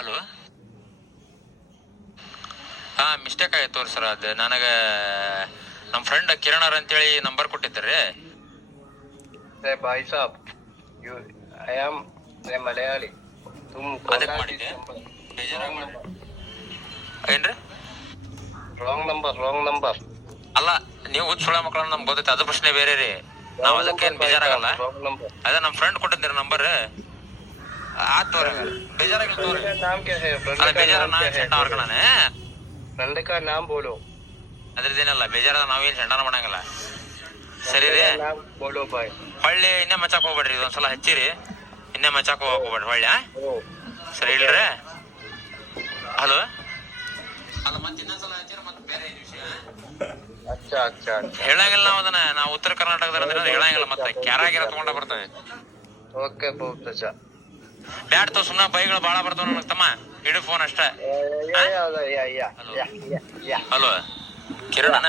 Hello. ಹಾಂ, mistake ಆಯ್ತು ತೋರಿ ಸರ್. ಅದು ನನಗೆ ನಮ್ಮ ಫ್ರೆಂಡ್ ಕಿರಣ್ ಅವ್ರ ಅಂತೇಳಿ ನಂಬರ್ ಕೊಟ್ಟಿದ್ದಾರೆ. भाई साहब, you, I am a Malayali. तुम ಅದಕ್ಕೆ ಮಾಡಿದ್ದೆ. ಏನ್ರಿ? wrong number. ಅಲ್ಲ, ನೀವು ಹುಚ್ಚುಳ ಮಕ್ಕಳನ್ನ ನಮ್ಗೆ ಗೊತ್ತೈತೆ, ಅದು ಪ್ರಶ್ನೆ ಬೇರೆ ರೀ. ನಾವು ಅದಕ್ಕೇನು ಬೇಜಾರಾಗಲ್ಲ. ಅದೇ ನಮ್ಮ ಫ್ರೆಂಡ್ ಕೊಟ್ಟಿದ್ದೀರಿ ನಂಬರ್. ಆತ್ ತೋರಿ, ಬೇಜಾರಾಗಿಲ್ಲ ತೋರಿ. ಅಲ್ಲ, ಬೇಜಾರ ನಾವೇನು ಸೆಂಟ ಮಾಡ್ಕೊಳನೆ. फ्रेंड का नाम बोलो. ಅದ್ರದ್ದೇನಲ್ಲ, ಬೇಜಾರದ ನಾವೇನು ಸೆಂಟನ ಮಾಡಂಗಿಲ್ಲ. ಸರಿ ರೀ. बोलो भाई. ಹೊಳ್ಳಿ ಇನ್ನೇ ಮಚ್ಚಾಕ್ ಹೋಗ್ಬೇಡ್ರಿ, ಇದೊಂದ್ಸಲ ಹಚ್ಚಿರಿ, ಇನ್ನೇ ಮಚ್ಚಾಕ್ ಹೋಗ್ಬೇಡ್ರಿ ಹೊಳ್ಳಿ. ಸರಿ ಇಲ್ರಿ. ಹಲೋ. ಅಲ್ಲ, ಮತ್ತೆ ಇನ್ನೊಂದ್ಸಲ ಹಚ್ಚಿರಿ, ಮತ್ತೆ ಬೇರೆ ವಿಷಯ अच्छा ಹೇಳಂಗಿಲ್ಲ. ನಾವು ಅದನ್ನ ನಾವು ಉತ್ತರ ಕರ್ನಾಟಕದ ಹೇಳಂಗಿಲ್ಲ, ಮತ್ತೆ ಕ್ಯಾರಾಗಿರ ತಗೊಂಡ ಬರ್ತವೆ. ಓಕೆ, बहुत अच्छा. ಬ್ಯಾಡ್ ತೋ, ಸುಮ್ಮನೆ ಬೈಗಳು ಬಾಳ ಬರ್ತಾವ ನನಗೆ ತಮ್ಮ. ಇಡು ಫೋನ್ ಅಷ್ಟೇ. ಹಲೋ, ಕಿರಣನ?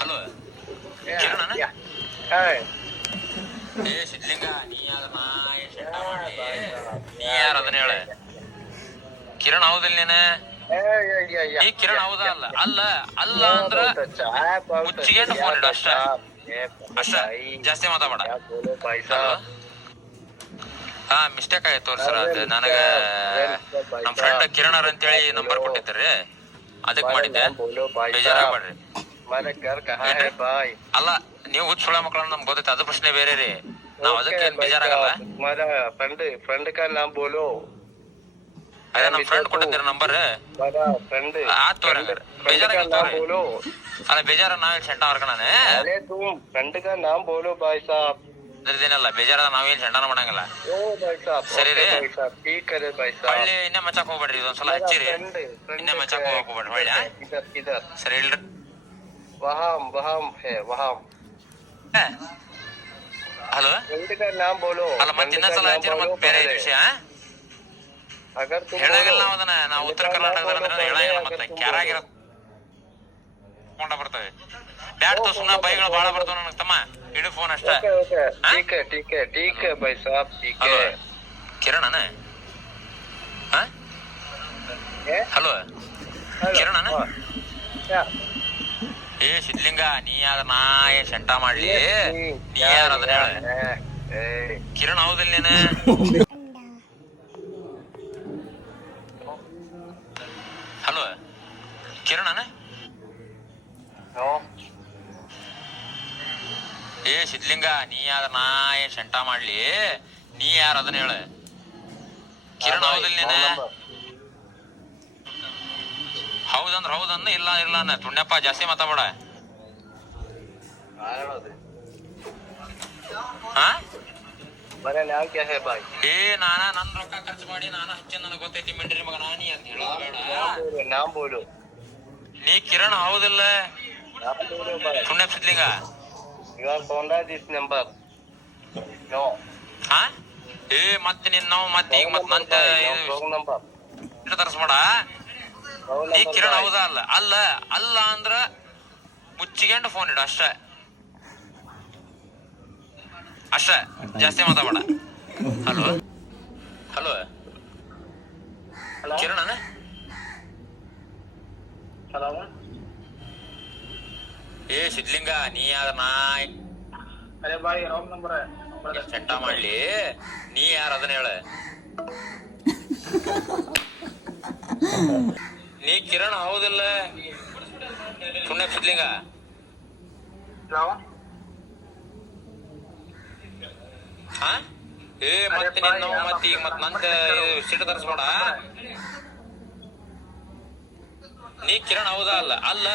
ಹಲೋ, ಕಿರಣನ? ಏ ಸಿದ್ಲಿಂಗ, ನೀ ಯಾರ ಅದನ್ನ ಹೇಳ. ಕಿರಣ್ ಹೌದಿಲ್ಲ ನೀನ? ಈ ಕಿರಣ್ ಹೌದಾ? ಅಲ್ಲ ಅಲ್ಲ ಅಲ್ಲ ಅಂದ್ರ ಮುಚ್ಚಿಗೆ ಫೋನ್ ಇಡು ಅಷ್ಟ. ಜಾಸ್ತಿ ಮಾತಾಡ. ಹಾ, ಮಿಸ್ಟೇಕ್ ಆಯ್ತು ತೋರಿ ಸರ್. ಅದು ನನಗೆ ನಮ್ಮ ಫ್ರೆಂಡ್ ಕಿರಣ್ ಅವ್ರ ಅಂತೇಳಿ ನಂಬರ್ ಕೊಟ್ಟಿದ್ದಾರೆ, ಅದಕ್ಕೆ ಮಾಡಿದ್ದೆ. ಬೇಜಾರಾಗ್ಬೇಡ್ರಿ. ಅಲ್ಲ, ನೀವು ಹುಚ್ಚುಳ ಮಕ್ಕಳನ್ನ ನಮ್ಗೆ ಗೊತ್ತೈತೆ, ಅದು ಪ್ರಶ್ನೆ ಬೇರೆ ರೀ. ನಾವು ಅದಕ್ಕೇನು ಬೇಜಾರಾಗಲ್ಲ. ಅದೇ ನಮ್ಮ ಫ್ರೆಂಡ್ ಕೊಟ್ಟಿದ್ದೀರಿ ನಂಬರ್. ಆತ್ ತೋರಿ, ಬೇಜಾರಾಗಿಲ್ಲ ತೋರಿ. ಅಲ್ಲ, ಬೇಜಾರ ನಾವೇನು ಸೆಂಟ ಮಾಡ್ಕೊಳನೆ. ಅದ್ರದ್ದೇನಲ್ಲ, ಬೇಜಾರದ ನಾವೇನು ಸೆಂಟನ ಮಾಡಂಗಿಲ್ಲ. ಸರಿ ರೀ. ಹೊಳ್ಳಿ ಇನ್ನೇ ಮಚ್ಚಾಕ್ ಹೋಗ್ಬೇಡ್ರಿ, ಇದೊಂದ್ಸಲ ಹಚ್ಚಿರಿ, ಇನ್ನೇ ಮಚ್ಚಾಕ್ ಹೋಗ್ಬೇಡ್ರಿ ಹೊಳ್ಳಿ. ಸರಿ ಇಲ್ರಿ. ಹಲೋ. ಅಲ್ಲ, ಮತ್ತೆ ಇನ್ನೊಂದ್ಸಲ ಹಚ್ಚಿರಿ, ಮತ್ತೆ ಬೇರೆ ವಿಷಯ ಹೇಳಂಗಿಲ್ಲ. ನಾವು ಅದನ್ನ ನಾವು ಉತ್ತರ ಕರ್ನಾಟಕದ ಹೇಳಂಗಿಲ್ಲ, ಮತ್ತೆ ಕ್ಯಾರಾಗಿರ ತಗೊಂಡ ಬರ್ತವೆ. ಬ್ಯಾಡ್ ತೋ, ಸುಮ್ಮನೆ ಬೈಗಳು ಬಾಳ ಬರ್ತಾವ ನನಗೆ ತಮ್ಮ. ಇಡು ಫೋನ್ ಅಷ್ಟೇ. ಹಲೋ, ಕಿರಣನ? ಹಲೋ, ಕಿರಣನ? ಏ ಸಿದ್ಲಿಂಗ, ನೀ ಯಾರ ನಾ ಸೆಂಟ ಮಾಡ್ಲಿ? ನೀ ಯಾರ ಅದನ್ನ ಹೇಳ. ಕಿರಣ್ ಹೌದಿಲ್ಲ ನೀನು? ಹಲೋ, ಕಿರಣನ? ಏ ಸಿದ್ಲಿಂಗ, ನೀ ಯಾರ ನಾ ಸೆಂಟ ಮಾಡ್ಲಿ? ನೀ ಯಾರ ಅದನ್ನ ಹೇಳ. ಕಿರಣ್ ಹೌದಿಲ್ಲ ನೀನು? ಹೌದಂದ್ರ ಹೌದನ್ನ, ಇಲ್ಲ ಇಲ್ಲ ಅನ್ನ. ತುಣ್ಯಪ್ಪ, ಜಾಸ್ತಿ ಮಾತಾಡ. ಏ, ನಾನ ನನ್ ರೊಕ್ಕ ಖರ್ಚು ಮಾಡಿ ನಾನು ಹಚ್ಚಿ, ನನಗೆ ಗೊತ್ತೈತಿ ಮಿಂಡ್ರಿ ಮಗ, ನಾನಿ ಅಂತ ಹೇಳೋದು ಬೇಡ. ನೀ ಕಿರಣ್ ಹೌದಿಲ್ಲ? ತುಣ್ಯಪ್ಪ ಸಿದ್ಲಿಂಗ. ಏ, ಮತ್ತೆ ನಿನ್ ನಾವು ಮತ್ತೆ ಈಗ ಮತ್ ನಂತ ತರ್ಸ್ಬೇಡ. ನೀ ಕಿರಣ್ ಹೌದಾ? ಅಲ್ಲ ಅಲ್ಲ ಅಲ್ಲ ಅಂದ್ರ ಮುಚ್ಚಿಗೆಂಡು ಫೋನ್ ಇಡು ಅಷ್ಟೇ. ಜಾಸ್ತಿ ಮಾತಾಡ. ಹಲೋ. ಹಲೋ, ಕಿರಣನ? ಏ ಸಿದ್ಲಿಂಗ, ನೀ ಯಾರ ನಾ ಸೆಂಟ ಮಾಡ್ಲಿ? ನೀ ಯಾರ ಅದನ್ನ ಹೇಳ. ನೀ ಕಿರಣ್ ಹೌದಿಲ್ಲ? ಸುಮ್ಮನೆ ಸಿದ್ಲಿಂಗ. ಏ, ಮತ್ತೆ ನಿನ್ನ ಮತ್ತೆ ಈಗ ಮತ್ ನಂತ ಸಿಟ್ಟು ತರಿಸ್ಬೇಡ. ನೀ ಕಿರಣ್ ಹೌದಾ? ಅಲ್ಲ ಅಲ್ಲ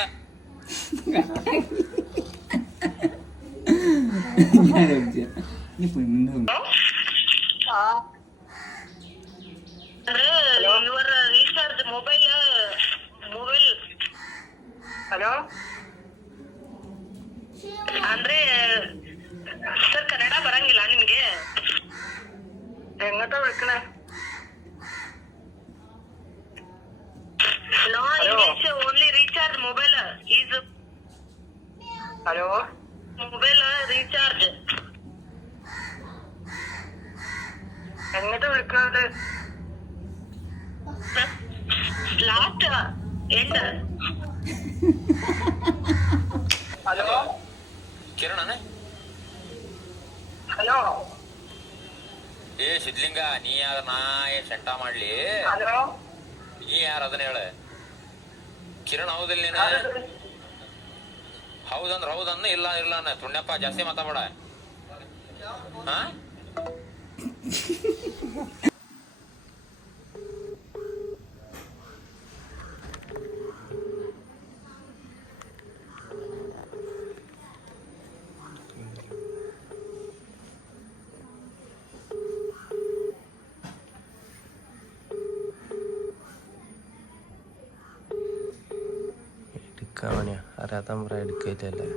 ಯುವರ್ ರೀಚಾರ್ಜ್ ಮೊಬೈಲ್. ಹಲೋ, ಅಂದ್ರೆ ಸರ್ ಕನ್ನಡ ಬರಂಗಿಲ್ಲ ನಿಮ್ಗೆ? ಹೆಂಗತ ವಿಳ್ಕಣ? No English only. Recharge mobile is. Hello, mobile recharge. എങ്ങോട്ട് വിളിക്കുന്നത് ലാസ്റ്റ് എന്ത് ഹലോ ಕಿರಣನ ಹಲೋ ಏ ಸಿದ್ಲಿಂಗ ನೀ ಯಾರ ನಾ ಏನ್ ಶಂಟ ಮಾಡ್ಲಿ ಹಲೋ ನೀ ಯಾರ ಅದನ್ನ ಹೇಳ ಕಿರಣ್ ಹೌದಿಲ್ಲ ನೀನ ಹೌದಂದ್ರ ಹೌದನ್ನ ಇಲ್ಲ ಇಲ್ಲ ತುಣ್ಯಪ್ಪ ಜಾಸ್ತಿ ಮಾತಾಡ ಹಾ എടുക്കാവണിയാ അറിയാത്ത പറ എടുക്കയില്ലല്ലേ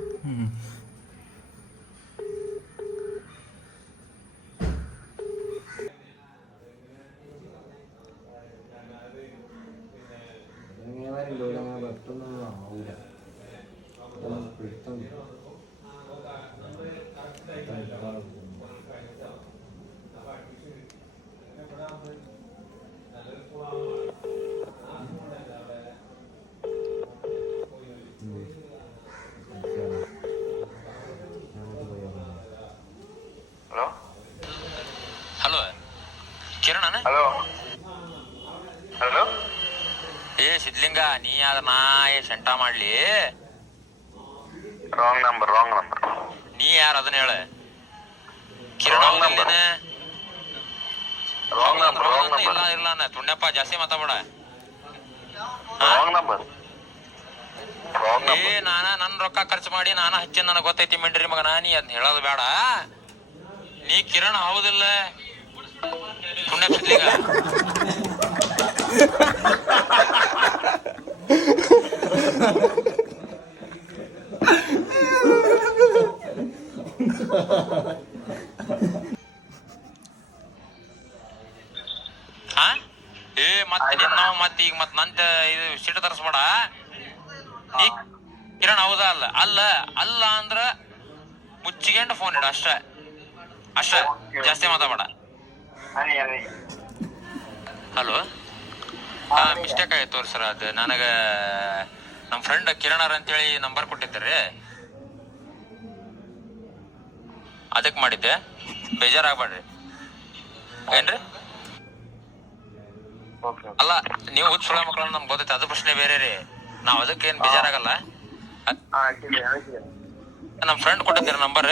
ಹಲೋ ಹಲೋ ಕಿರಣನ ಹಲೋ ಹಲೋ ಏ ಸಿದ್ಲಿಂಗ ನೀ ಯಾರ ನಾ ಏನ್ ಶಂಟ ಮಾಡ್ಲಿ ರಾಂಗ್ ನಂಬರ್ ನೀ ಯಾರ ಅದನ್ನ ಹೇಳ ಕಿರಣ್ ಹೌದಿಲ್ಲ ಇಲ್ಲ ಇಲ್ಲ ತುಣ್ಯಪ್ಪ ಜಾಸ್ತಿ ಮಾತಾಡ ರಾಂಗ್ ನಂಬರ್ ಏ ನಾನ ನನ್ ರೊಕ್ಕ ಖರ್ಚು ಮಾಡಿ ನಾನ ಹಚ್ಚಿ ನನಗ್ ಗೊತ್ತೈತಿ ಮಿಂಡ್ರಿ ಮಗನ ನೀ ಅದ್ನ ಹೇಳೋದು ಬೇಡ ನೀ ಕಿರಣ್ ಹೌದಿಲ್ಲ ಪುಣ್ಯ ಸಿದ್ಲಿಂಗ ಹಾ ಏ ಮತ್ತೆ ನಾವು ಮತ್ತೆ ಈಗ ಮತ್ ನಂತ ಇದು ಸಿಟ್ಟು ತರಿಸ್ಬೇಡ ನೀ ಕಿರಣ್ ಹೌದಾ ಅಲ್ಲ ಅಲ್ಲ ಅಲ್ಲ ಅಂದ್ರ ಮುಚ್ಚಿಗೆಂಡು ಫೋನ್ ಇಡ ಅಷ್ಟ ಅಷ್ಟ ಜಾಸ್ತಿ ಮಾತಾಡ ಹಲೋ ಹಾ ಮಿಸ್ಟೇಕ್ ಆಯ್ತು ತೋರಿ ಸರ್ ಅದು ನನಗ ನಮ್ಮ ಫ್ರೆಂಡ್ ಕಿರಣರ್ ಅಂತೇಳಿ ನಂಬರ್ ಕೊಟ್ಟಿದ್ರಿ ಅದಕ್ಕೆ ಮಾಡಿದ್ದೆ ಬೇಜಾರಾಗ್ಬೇಡ್ರಿ ಏನ್ರಿ ಅಲ್ಲ ನೀವು ಹುಚ್ಚ ಸುಳ ಮಕ್ಕಳನ್ನ ನಮ್ಗೆ ಗೊತ್ತೈತೆ ಅದು ಪ್ರಶ್ನೆ ಬೇರೆ ರೀ ನಾವ್ ಅದಕ್ಕೇನ್ ಬೇಜಾರಾಗಲ್ಲ ನಮ್ ಫ್ರೆಂಡ್ ಕೊಟ್ಟಿದ್ದೀರ ನಂಬರ್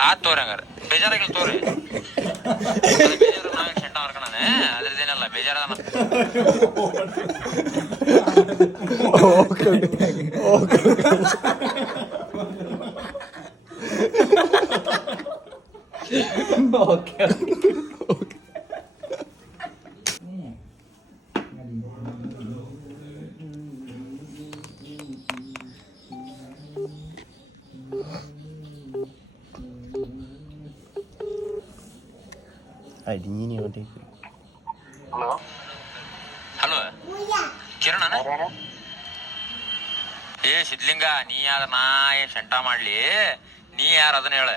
ಆತ್ ತೋರಿ ಹಂಗಾರ ಬೇಜಾರಾಗಿಲ್ಲ ತೋರಿ ಬೇಜಾರ ನಾವೇ ಶೆಂಟ ಹೊರ್ಕಣನೆ ಅದ್ರದ್ದೇನಲ್ಲ ಬೇಜಾರ ಹಲೋ ಹಲೋ ಕಿರಣನ ಏ ಸಿದ್ಲಿಂಗ ನೀ ಯಾರ ನಾ ಏನ್ ಶಂಟ ಮಾಡ್ಲಿ ನೀ ಯಾರ ಅದನ್ನ ಹೇಳ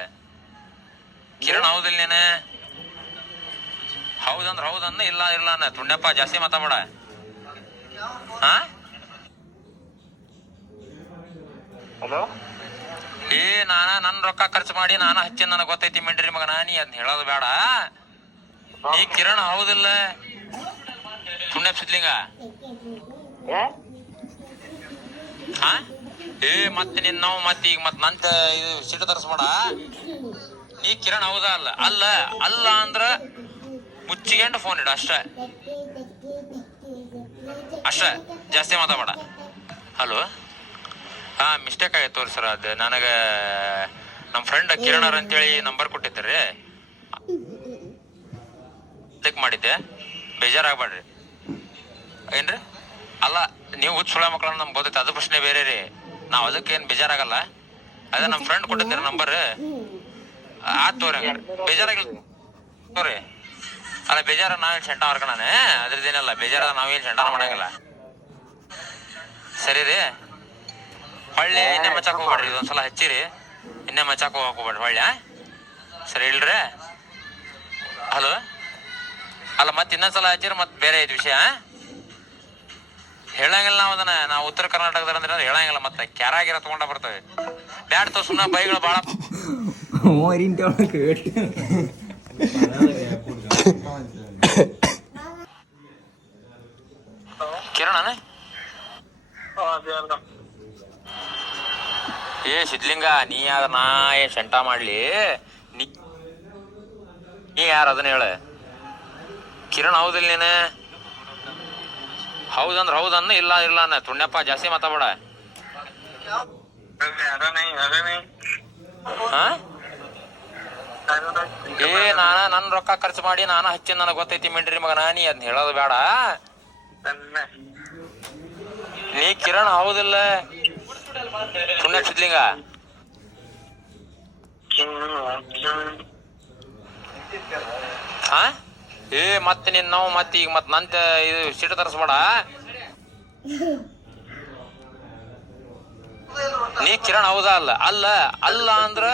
ಕಿರಣ್ ಹೌದಿಲ್ಲ ನೀನ ಹೌದಂದ್ರ ಹೌದನ್ನ ಇಲ್ಲ ಇಲ್ಲ ತುಣ್ಯಪ್ಪ ಜಾಸ್ತಿ ಮಾತಾಡ ಹಾ ಹಲೋ ಏ ನಾನ ನನ್ ರೊಕ್ಕ ಖರ್ಚು ಮಾಡಿ ನಾನ ಹಚ್ಚಿ ನನಗ್ ಗೊತ್ತೈತಿ ಮಿಂಡ್ರಿ ಮಗನ ನೀ ಅದ್ನ ಹೇಳೋದು ಬೇಡ ನೀ ಕಿರಣ್ ಹೌದಿಲ್ಲ ಪುಣ್ಯಪ್ ಸಿದ್ಲಿಂಗ ಹಾ ಏ ಮತ್ತೆ ನಿನ್ ನಾವು ಮತ್ತೆ ಈಗ ಮತ್ ನಂತ ಇದು ಸಿಟ್ಟು ತರಿಸ್ಬೇಡ ನೀ ಕಿರಣ್ ಹೌದಾ ಅಲ್ಲ ಅಲ್ಲ ಅಲ್ಲ ಅಂದ್ರ ಮುಚ್ಚಿಗೆಂಡು ಫೋನ್ ಇಡ ಅಷ್ಟ ಅಷ್ಟ ಜಾಸ್ತಿ ಮಾತಾಡ ಹಲೋ ಹಾ ಮಿಸ್ಟೇಕ್ ಆಗೈತೆ ತೋರಿ ಸರ್ ಅದು ನನಗ ನಮ್ಮ ಫ್ರೆಂಡ್ ಕಿರಣರ್ ಅಂತೇಳಿ ನಂಬರ್ ಕೊಟ್ಟಿದ್ರಿ ಅದಕ್ಕೆ ಮಾಡಿದ್ದೆ ಬೇಜಾರಾಗ್ಬೇಡ್ರಿ ಏನ್ರಿ ಅಲ್ಲ ನೀವು ಹುಚ್ಚ ಸುಳ ಮಕ್ಕಳನ್ನ ನಮ್ಗೆ ಗೊತ್ತೈತೆ ಅದು ಪ್ರಶ್ನೆ ಬೇರೆ ರೀ ನಾವ್ ಅದಕ್ಕೇನ್ ಬೇಜಾರಾಗಲ್ಲ ಅದೇ ನಮ್ಮ ಫ್ರೆಂಡ್ ಕೊಟ್ಟಿದ್ದೀರ ನಂಬರ್ ಆತ್ ತೋರಿ ಹಂಗಾರ ಬೇಜಾರಾಗಿಲ್ಲ ತೋರಿ ಅಲ್ಲ ಬೇಜಾರ ನಾವೇನ್ ಶೆಂಟ ಹೊರ್ಕಣನೆ ಅದ್ರದ್ದೇನಲ್ಲ ಬೇಜಾರ ನಾವೇನ್ ಶೆಂಟಾನ ಮಾಡಂಗಿಲ್ಲ ಸರಿ ರೀ ಹೊಳ್ಳಿ ಇನ್ನೇ ಮಚ್ಚಾಕ್ ಹೋಗ್ಬೇಡ್ರಿ ಇದೊಂದ್ಸಲ ಹಚ್ಚಿರಿ ಇನ್ನೇ ಮಚ್ಚಾಕ್ ಹೋಗ್ಬೇಡ್ರಿ ಹೊಳ್ಳಿ ಸರಿ ಇಲ್ರಿ ಹಲೋ ಅಲ್ಲ ಮತ್ತೆ ಇನ್ನೊಂದ್ಸಲ ಹಚ್ಚಿರ ಮತ್ತೆ ಬೇರೆ ಐತಿ ವಿಷಯ ಹೇಳಂಗಿಲ್ಲ ನಾವು ಅದನ್ನ ನಾವು ಉತ್ತರ ಕರ್ನಾಟಕದ ಅಂದ್ರೆ ಹೇಳಂಗಿಲ್ಲ ಮತ್ತೆ ಕ್ಯಾರಾಗಿರ ತಗೊಂಡ ಬರ್ತೇವೆ ಬ್ಯಾಡ್ ತೋ ಸುಮ್ಮನೆ ಬೈಗಳು ಭಾಳ ಕಿರಣ ಏ ಸಿದ್ಲಿಂಗ ನೀ ಯಾರ ನಾ ಏ ಶಂಟ ಮಾಡ್ಲಿ ನೀ ಯಾರ ಅದನ್ನ ಹೇಳ ಕಿರಣ್ ಹೌದಿಲ್ಲ ನೀನು ಹೌದಂದ್ರ ಹೌದನ್ನ ಇಲ್ಲ ಇಲ್ಲ ಅನ್ನ ತುಣ್ಯಪ್ಪ ಜಾಸ್ತಿ ಮಾತಾಡ ಏ ನಾನ ನನ್ ರೊಕ್ಕ ಖರ್ಚು ಮಾಡಿ ನಾನ ಹಚ್ಚಿ ನನಗ್ ಗೊತ್ತೈತಿ ಮಿಂಡ್ರಿ ಮಗನ ನೀ ಅದ್ನ ಹೇಳೋದು ಬೇಡ ನೀ ಕಿರಣ್ ಹೌದಿಲ್ಲ ತುಣ್ಯ ಸಿದ್ಲಿಂಗ ಹಾ ಏ ಮತ್ತೆ ನೀನ್ ನಾವು ಮತ್ತೆ ಈಗ ಮತ್ ನಂತ ಇದು ಸೀಟ್ ತರಿಸ್ಬೇಡ ನೀ ಕಿರಣ್ ಹೌದಾ ಅಲ್ಲ ಅಲ್ಲ ಅಲ್ಲ ಅಂದ್ರ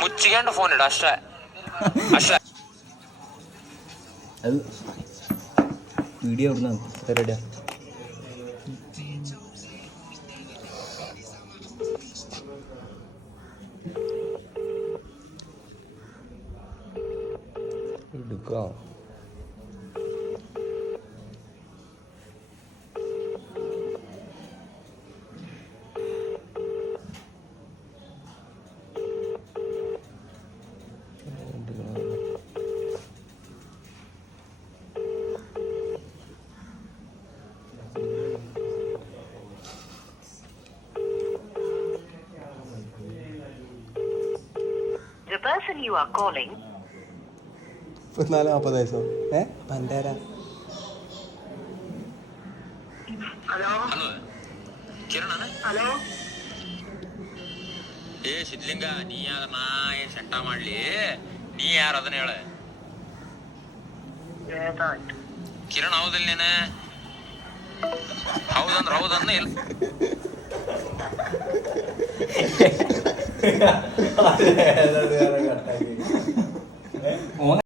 ಮುಚ್ಚಿಕೊಂಡು ಫೋನ್ ಇಡ ಅಷ್ಟ ಅಷ್ಟ video ready go. The person you are calling. 44 eso. Pantera. Hello? Hello Kiran Hello? ಏ ಸಿದ್ಲಿಂಗ ನೀ ಯಾರ ನಾ ಏ ಶಂಟ ಮಾಡ್ಲಿ ನೀ ಯಾರ ಅದನ್ನ ಹೇಳ ಕಿರಣ್ ಹೌದಿಲ್ಲ ನೀನು ಹೌದಂದ್ರ ಹೌದನ್ನ ಇಲ್ಲ